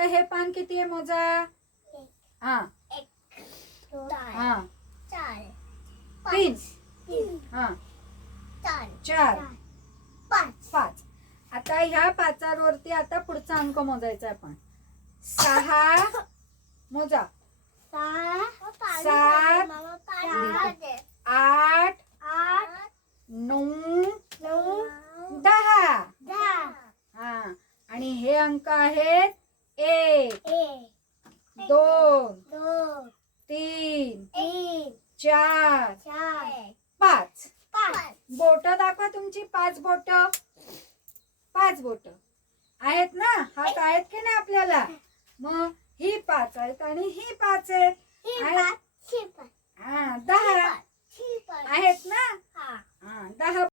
आता हे पान किती आहे मोजा. हा हा 3 हा 4 5. आता ह्या पाचावरती आता पुढचा अंक मोजायचा आपण. 6 मोजा. 7 8 9 10. हा आणि हे अंक आहेत 1 2 3 4 5. बोट दाखवा तुमची. 5 बोट. 5 बोट आहेत ना. हात आहेत की नाही आपल्याला. मग ही 5 आहेत आणि ही 5 आहेत. हा 10